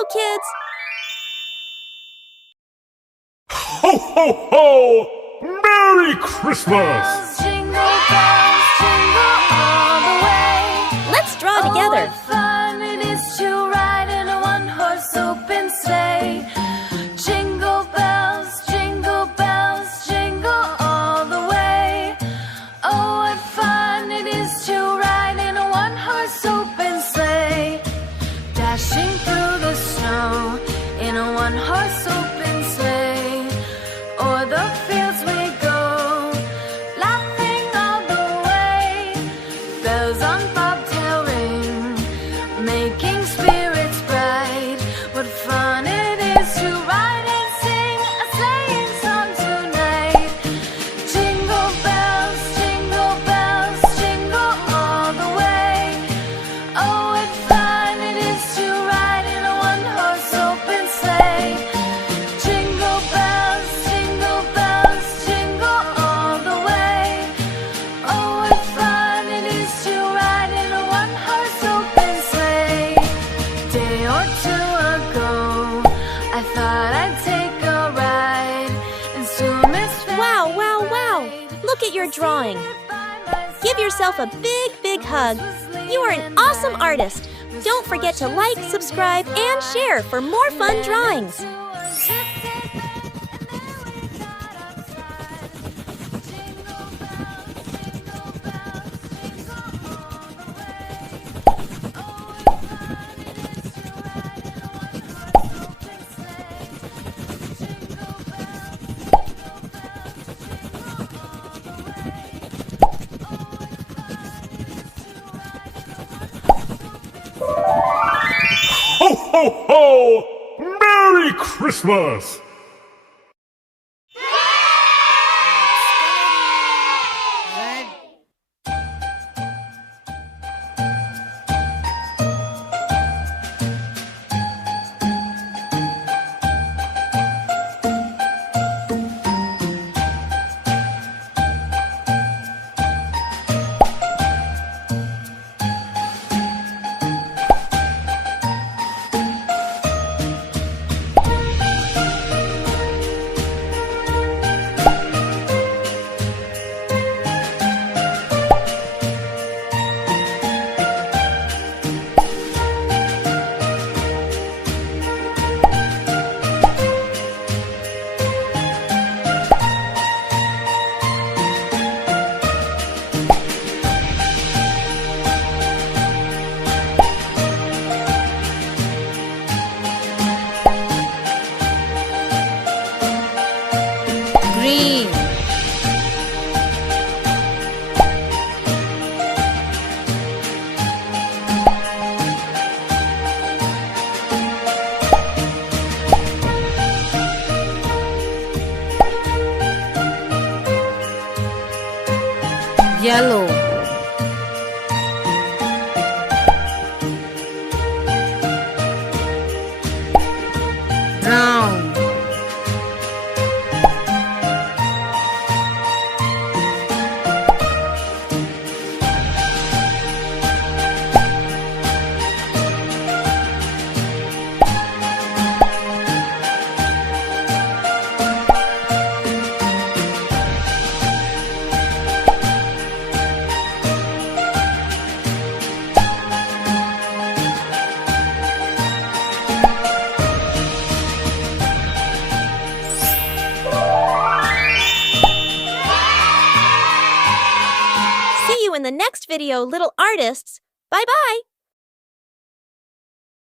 go, kids! Ho, ho, ho! Merry Christmas! Jingle bells, jingle all the way. Let's draw together. What fun it is to ride in a one-horse open sleigh. Jingle bells, jingle all the way. Oh, what fun it is to ride in a one-horse open sleigh. Dashing through the snow in a one-horse open sleigh. O'er the fields we go, laughing all the way. Bells on bobtail ring, making spirits bright. What fun it is to ride and sing a sleighing song tonight. Jingle bells, jingle all the way. Oh, what fun it is to ride in a one-horse open sleigh. Jingle bells, jingle all the way. Oh, what fun it is to ride in a one-horse open sleigh. Day or two ago, I thought I'd take a ride, and soon Miss Wow, wow, wow! Look at your drawing. Give yourself a big, big hug. You are an awesome artist. Don't forget to like, subscribe, and share for more fun drawings. Ho, ho, ho! Merry Christmas! Green. Yellow. Brown. See you in the next video, little artists. Bye-bye.